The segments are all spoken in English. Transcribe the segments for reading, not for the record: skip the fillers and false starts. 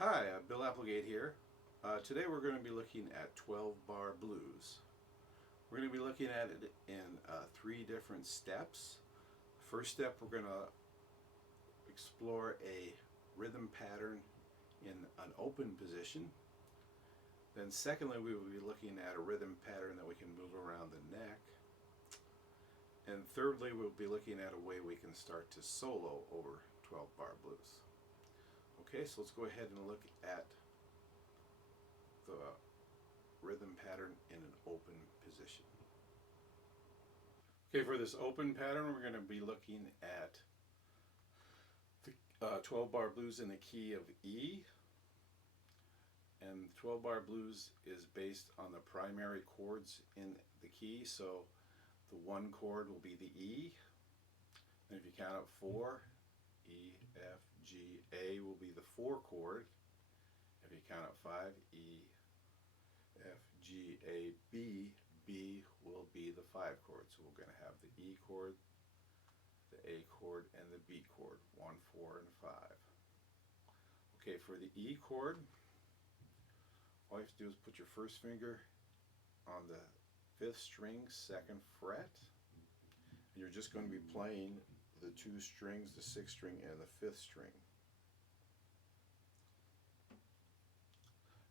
Hi, Bill Applegate here. Today we're going to be looking at 12-bar blues. We're going to be looking at it in three different steps. First step, we're going to explore a rhythm pattern in an open position. Then secondly, we will be looking at a rhythm pattern that we can move around the neck. And thirdly, we'll be looking at a way we can start to solo over 12-bar blues. Okay, so let's go ahead and look at the rhythm pattern in an open position. Okay, for this open pattern, we're going to be looking at the 12-bar blues in the key of E. And 12-bar blues is based on the primary chords in the key. So the one chord will be the E. And if you count up 4, E, F, G, A will be the 4 chord. If you count up 5, E, F, G, A, B, B will be the 5 chord. So we're going to have the E chord, the A chord, and the B chord, 1, 4, and 5. Okay, for the E chord, all you have to do is put your first finger on the 5th string, 2nd fret, and you're just going to be playing the 2 strings, the 6th string and the 5th string.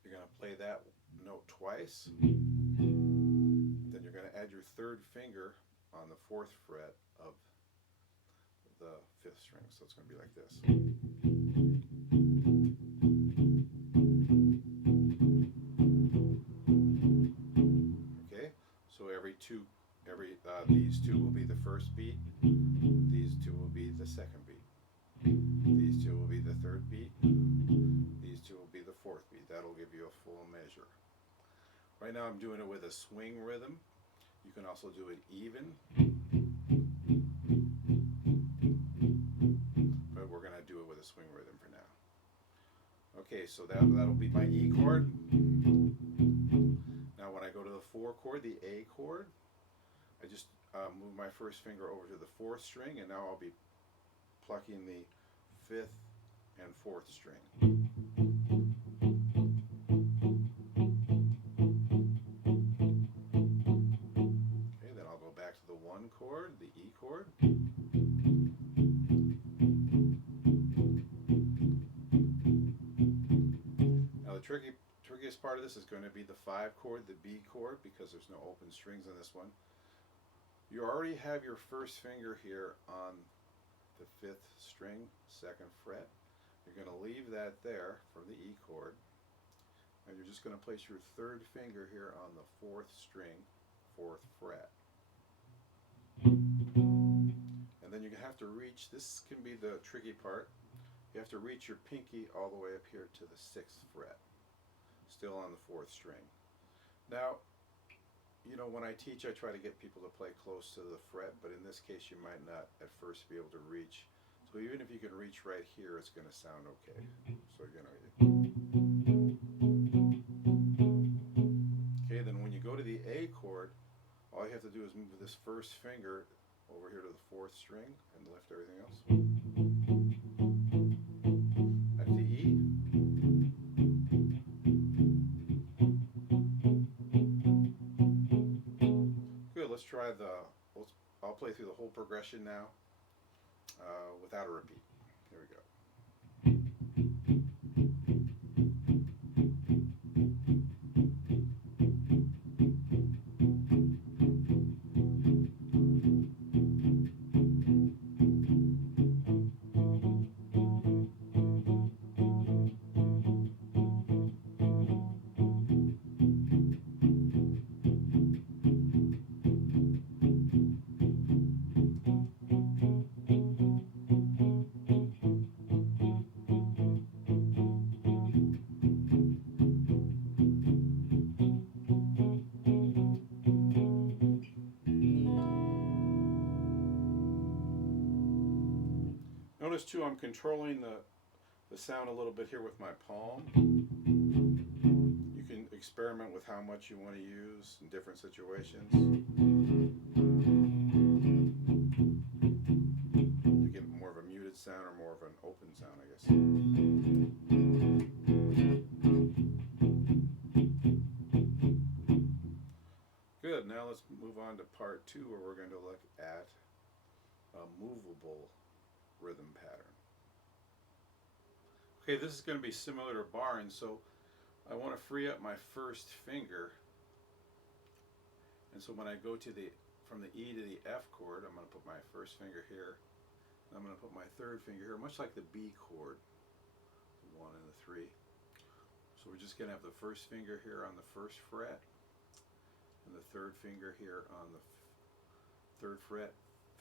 You're going to play that note twice. Then you're going to add your 3rd finger on the 4th fret of the 5th string. So it's going to be like this. Okay, so these two will be the first beat. These two will be the second beat. These two will be the 3rd beat. These two will be the 4th beat. That'll give you a full measure. Right now I'm doing it with a swing rhythm. You can also do it even. But we're going to do it with a swing rhythm for now. Okay, so that'll be my E chord. Now when I go to the 4 chord, the A chord, I just move my first finger over to the 4th string, and now I'll be plucking the 5th and 4th string. Okay, then I'll go back to the 1 chord, the E chord. Now the trickiest part of this is going to be the 5 chord, the B chord, because there's no open strings on this one. You already have your first finger here on the 5th string, 2nd fret. You're going to leave that there from the E chord, and you're just going to place your 3rd finger here on the 4th string, 4th fret. And then you have to reach, this can be the tricky part, you have to reach your pinky all the way up here to the 6th fret, still on the 4th string. Now, you know, when I teach, I try to get people to play close to the fret, but in this case, you might not at first be able to reach. So even if you can reach right here, it's going to sound okay. So you're going to. Okay, then when you go to the A chord, all you have to do is move this first finger over here to the 4th string and lift everything else. Back to E. Let's try I'll play through the whole progression now without a repeat. Here we go. Notice too, I'm controlling the sound a little bit here with my palm. You can experiment with how much you want to use in different situations to get more of a muted sound or more of an open sound, I guess. on to part 2, where we're going to look at a movable rhythm pattern. Okay, this is going to be similar to barring, so I want to free up my first finger, and so when I go to from the E to the F chord, I'm going to put my first finger here, and I'm going to put my third finger here, much like the B chord, the 1 and the 3. So we're just going to have the first finger here on the first fret, and the third finger here on the 3rd fret,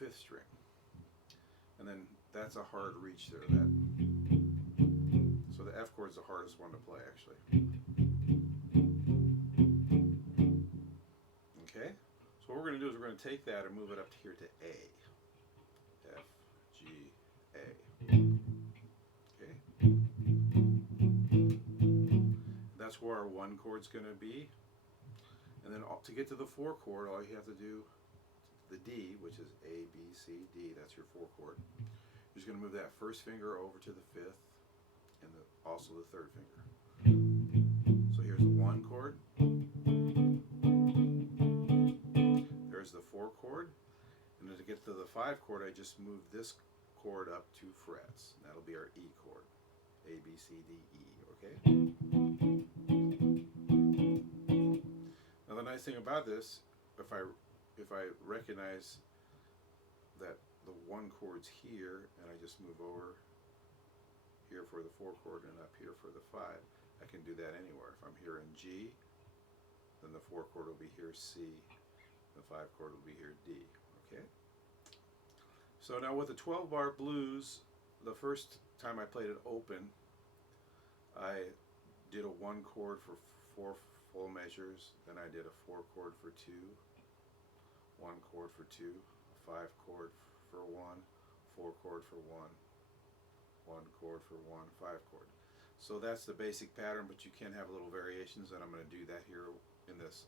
5th string. And then that's a hard reach there. So the F chord is the hardest one to play, actually. Okay? So what we're going to do is we're going to take that and move it up to here to A. F, G, A. Okay? That's where our 1 chord's going to be. And then to get to the 4 chord, all you have to do, the D, which is A, B, C, D, that's your 4 chord. You're just going to move that first finger over to the 5th and also the 3rd finger. So here's the 1 chord. There's the 4 chord. And then to get to the 5 chord, I just move this chord up 2 frets. And that'll be our E chord. A, B, C, D, E. Okay? Now the nice thing about this, if I recognize that the 1 chord's here, and I just move over here for the 4 chord and up here for the 5, I can do that anywhere. If I'm here in G, then the 4 chord will be here C, the 5 chord will be here D. Okay? So now with the 12-bar blues, the first time I played it open, I did a 1 chord for 4 full measures, then I did a 4 chord for 2, 1 chord for 2, a 5 chord for 1, 4 chord for 1, 1 chord for 1, 5 chord. So that's the basic pattern, but you can have little variations, and I'm going to do that here in this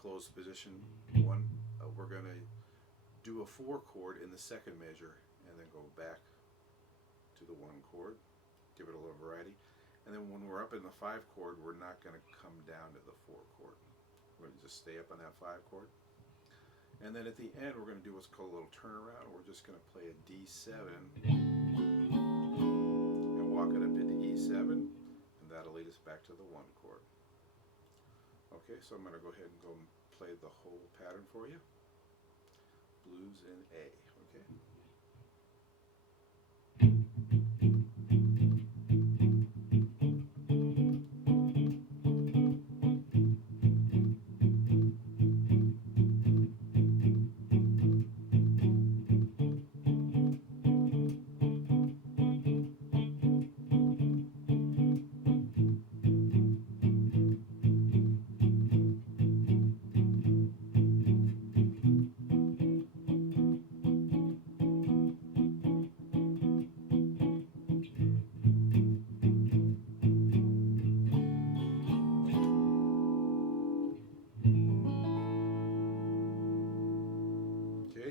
closed position. We're going to do a 4 chord in the 2nd measure, and then go back to the 1 chord, give it a little variety. And then when we're up in the 5 chord, we're not going to come down to the 4 chord. We're going to just stay up on that 5 chord. And then at the end, we're going to do what's called a little turnaround. We're just going to play a D7 and walk it up into E7, and that'll lead us back to the 1 chord. Okay, so I'm going to go ahead and go and play the whole pattern for you. Blues in A. Okay.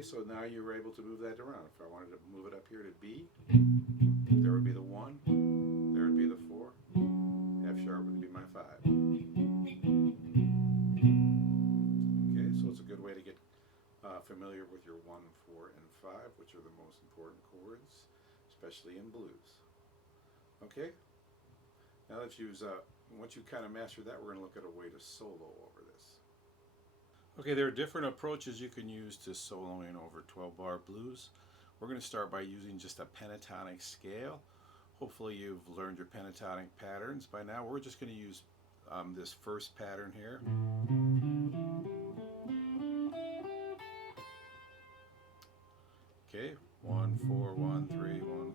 So now you're able to move that around. If I wanted to move it up here to B, there would be the 1, there would be the 4, F sharp would be my 5. Okay, so it's a good way to get familiar with your 1, 4, and 5, which are the most important chords, especially in blues. Okay, now that once you kind of master that, we're going to look at a way to solo over this. Okay, there are different approaches you can use to soloing over 12-bar blues. We're going to start by using just a pentatonic scale. Hopefully you've learned your pentatonic patterns by now. We're just going to use this first pattern here. Okay, 1, 4, 1, 3, 1.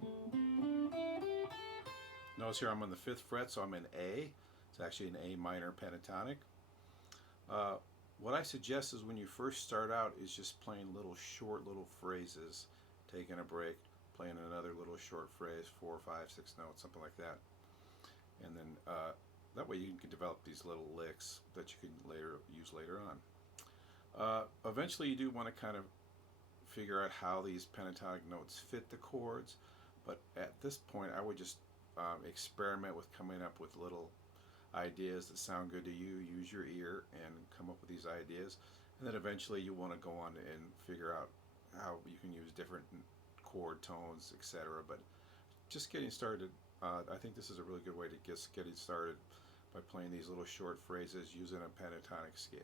Notice here I'm on the 5th fret, so I'm in A. It's actually an A minor pentatonic. What I suggest is when you first start out is just playing short little phrases, taking a break, playing another little short phrase, 4, 5, 6 notes, something like that. And then that way you can develop these little licks that you can use later on. Eventually you do want to kind of figure out how these pentatonic notes fit the chords, but at this point I would just experiment with coming up with little ideas that sound good to you. Use your ear and come up with these ideas, And then eventually you want to go on and figure out how you can use different chord tones, etc. But just getting started, I think this is a really good way to get getting started by playing these little short phrases using a pentatonic scale.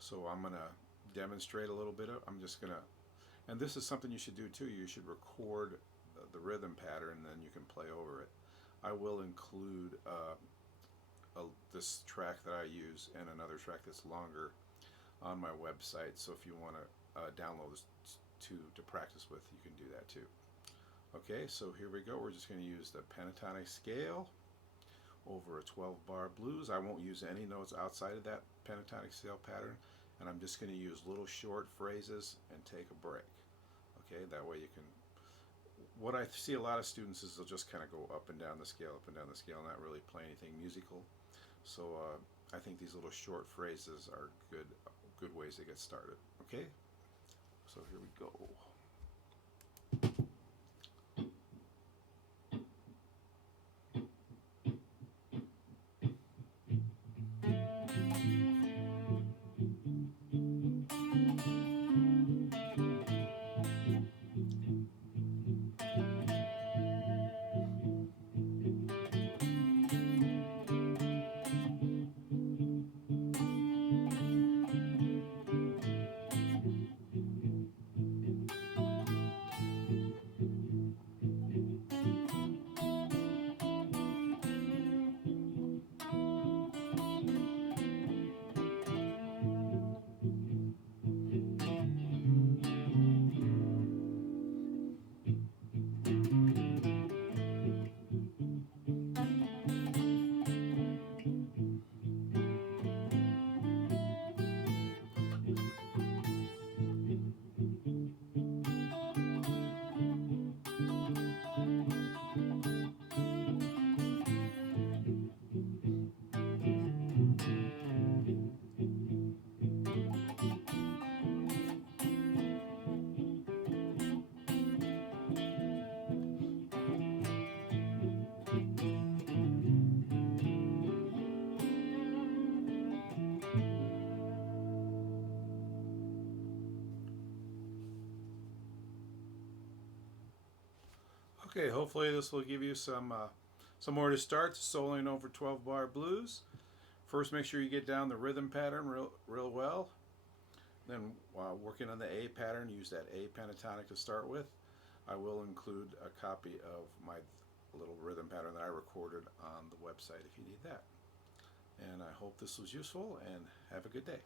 So I'm going to demonstrate a little bit of, I'm just going to, and this is something you should do too. You should record the rhythm pattern, and then you can play over it. I will include this track that I use and another track that's longer on my website. So if you want to download this to practice with, you can do that too. Okay, so here we go. We're just going to use the pentatonic scale over a 12-bar blues. I won't use any notes outside of that pentatonic scale pattern, and I'm just going to use little short phrases and take a break. Okay, that way you can. What I see a lot of students is they'll just kind of go up and down the scale, up and down the scale, not really play anything musical. So I think these little short phrases are good ways to get started. Okay, so here we go. Okay, hopefully this will give you some more to start soloing over 12-bar blues. First, make sure you get down the rhythm pattern real well. Then, while working on the A pattern, use that A pentatonic to start with. I will include a copy of my little rhythm pattern that I recorded on the website if you need that. And I hope this was useful, and have a good day.